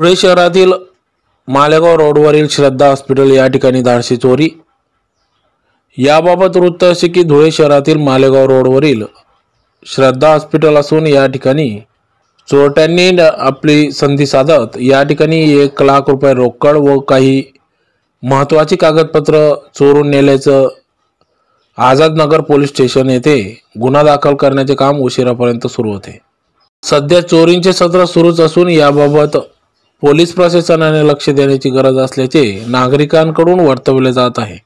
धुळे शहरातील मालेगाव रोडवरील श्रद्धा हॉस्पिटल या ठिकाणी धाडसी चोरी। याबाबत वृत्त असे की धुळे शहरातील मालेगाव रोडवरील श्रद्धा हॉस्पिटल असून या ठिकाणी चोरट्यांनी आपली संधी साधत या ठिकाणी 1 लाख रुपये रोकड व काही महत्त्वाची कागदपत्र चोरून नेल्याचं आझादनगर पोलीस स्टेशन येथे गुन्हा दाखल करण्याचे काम उशिरापर्यंत सुरू होते। सध्या चोरींचे सत्र सुरूच असून याबाबत पोलीस प्रशासनाने लक्ष देण्याची गरज असल्याचे नागरिकांकडून वर्तवले जात आहे।